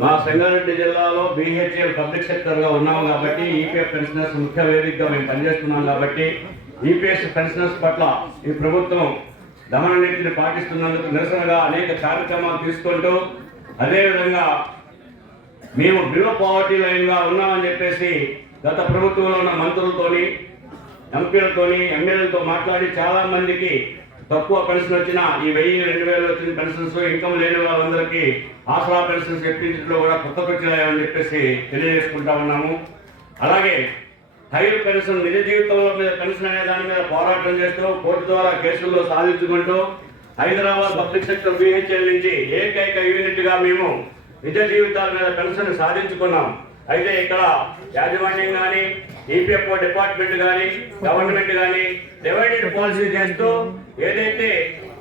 మా సంగారెడ్డి జిల్లాలో BHEL public సెక్టర్గా ఉన్నాం కాబట్టి ఈపీఎఫ్ పెన్షనర్స్ ముఖ్య వేదికగా మేము పనిచేస్తున్నాం కాబట్టి ఈపీఎస్ పెన్షనర్స్ పట్ల ఈ ప్రభుత్వం దమన నీతిని పాటిస్తున్నందుకు నిరసనగా అనేక కార్యక్రమాలు తీసుకుంటూ అదేవిధంగా మేము బిలో పావర్టీ లైన్గా ఉన్నామని చెప్పేసి గత ప్రభుత్వంలో ఉన్న మంత్రులతోని ఎంపీలతోని ఎమ్మెల్యేలతో మాట్లాడి చాలామందికి తక్కువ పెన్షన్ వచ్చిన ఈ 1000-2000 వచ్చిన పెన్షన్స్ ఇన్కమ్ లేని వాళ్ళందరికీ ఆసరా పెన్షన్స్ చెప్పించడంలో కూడా కొత్త వచ్చాయని చెప్పేసి తెలియజేసుకుంటా ఉన్నాము. అలాగే హైర్ పెన్షన్ నిజ జీవితంలో మీద పెన్షన్ అనే దాని మీద పోరాటం చేస్తూ కోర్టు ద్వారా కేసుల్లో సాధించుకుంటూ హైదరాబాద్ పబ్లిక్ సెక్టర్ BHEL నుంచి ఏకైక యూనిట్గా మేము నిజ జీవితాల మీద పెన్షన్ సాధించుకున్నాం. అయితే ఇక్కడ యాజమాన్యం కానీ ఈపీఎఫ్ఓ డిపార్ట్మెంట్ కానీ గవర్నమెంట్ కానీ డివైడెడ్ పాలసీ చేస్తూ ఏదైతే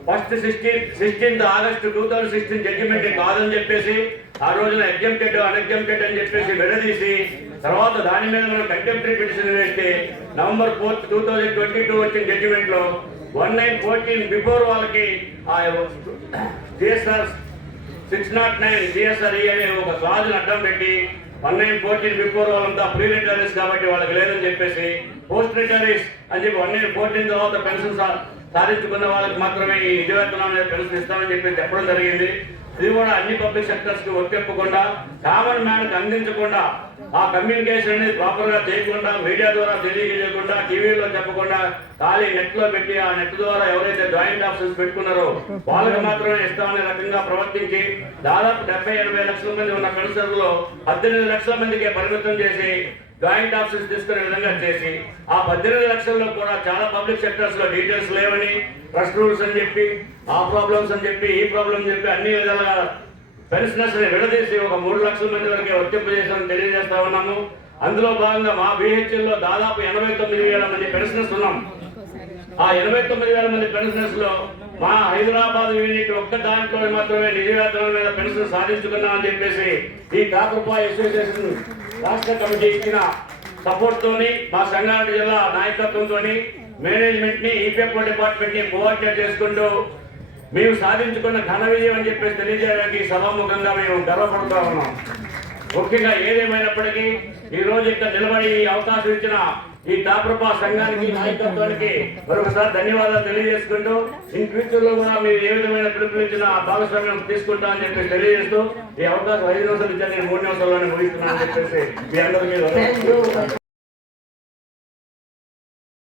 ఫస్ట్ 16th ఆగస్టు 2016 జడ్జిమెంట్ కాదని చెప్పేసి ఆ రోజున ఎగ్జంప్టెడ్ అన్ఎగ్జంప్టెడ్ అని చెప్పేసి విడదీసి తర్వాత దాని మీద మనం కంటెంపరీ పిటిషన్ వేస్తే November 4th 2022 వచ్చిన జడ్జిమెంట్లో 1914 బిఫోర్ వాళ్ళకి ఆ GSR 609 GSRE అనే ఒక క్లాజును అడ్డం పెట్టి 1914 బిఫోర్ వాళ్ళంతా ప్రీ రిటైరీస్ కాబట్టి వాళ్ళకి లేదని చెప్పేసి పోస్ట్ రిటైరీస్ అని చెప్పి 1914 తర్వాత పెన్షన్ సాధించుకున్న వాళ్ళకి మాత్రమే ఈ నిజ వేతనం మీద పెన్షన్ ఇస్తామని చెప్పి చెప్పడం జరిగింది. ఇది కూడా అన్ని పబ్లిక్ సెక్టర్స్కి వర్తింపకుండా కామన్ మ్యాన్కి అందించకుండా ఆ కమ్యూనికేషన్ అనేది ప్రాపర్గా చేయకుండా మీడియా ద్వారా తెలియజేయకుండా టీవీలో చెప్పకుండా ఖాళీ నెట్లో పెట్టి ఆ నెట్ ద్వారా ఎవరైతే జాయింట్ ఆఫీసర్స్ పెట్టుకున్నారో వాళ్ళకి మాత్రమే ఇస్తామనే రకంగా ప్రవర్తించి దాదాపు 70-80 లక్షల మంది ఉన్న కన్సర్న్లో 18 లక్షల మందికి పరిమితం చేసి జాయింట్ ఆఫీసర్స్ తీసుకునే విధంగా చేసి ఆ 18 లక్షల్లో కూడా చాలా పబ్లిక్ సెక్టర్స్ లో డీటెయిల్స్ లేవని ట్రస్ట్ రూల్స్ అని చెప్పి ఆ ప్రాబ్లమ్స్ అని చెప్పి ఈ ప్రాబ్లమ్ అని చెప్పి అన్ని విధాలుగా పెన్షనర్స్ ని విడదీసి ఒక 3 లక్షల మంది వరకు వర్తింపజేసామని తెలియజేస్తా ఉన్నాము. అందులో భాగంగా మా BHEL లో దాదాపు 89,000 మంది పెన్షనర్స్ ఉన్నాం. ఆ 89,000 మంది పెన్షనర్స్ లో మా హైదరాబాద్ యూనిట్ ఒక్క దాంట్లో మాత్రమే నిజ వేతనం మీద పెన్షన్ సాధించుకున్నామని చెప్పేసి ఈ కాకరపాయ అసోసియేషన్ రాష్ట్ర కమిటీ ఇచ్చిన సపోర్ట్ తోని మా సంగారెడ్డి జిల్లా నాయకత్వంతో మేనేజ్మెంట్ ని ఈపీఎఫ్ఓ డిపార్ట్మెంట్ ని కోఆర్డినేట్ చేసుకుంటూ మేము సాధించుకున్న ఘన విజయం అని చెప్పేసి తెలియజేయడానికి సభాముఖంగా మేము గర్వపడుతూ ఉన్నాం. ముఖ్యంగా ఏదేమైనప్పటికీ ఈ రోజు ఇక్కడ నిలబడి అవకాశం ఇచ్చిన ఈ తాప్రపా సంఘానికి నాయకత్వానికి మరొకసారి ధన్యవాదాలు తెలియజేసుకుంటూ ఇన్ ఫ్యూచర్ లో కూడా మీరు ఏ విధమైన పిలుపునిచ్చిన భాగస్వామ్యం తీసుకుంటా అని చెప్పి తెలియజేస్తూ ఈ అవకాశం 5 నిమిషాలు ఇచ్చారు, నేను 3 నిమిషాల్లోనే ముగిస్తున్నాను అని చెప్పేసి మీ అందరికీ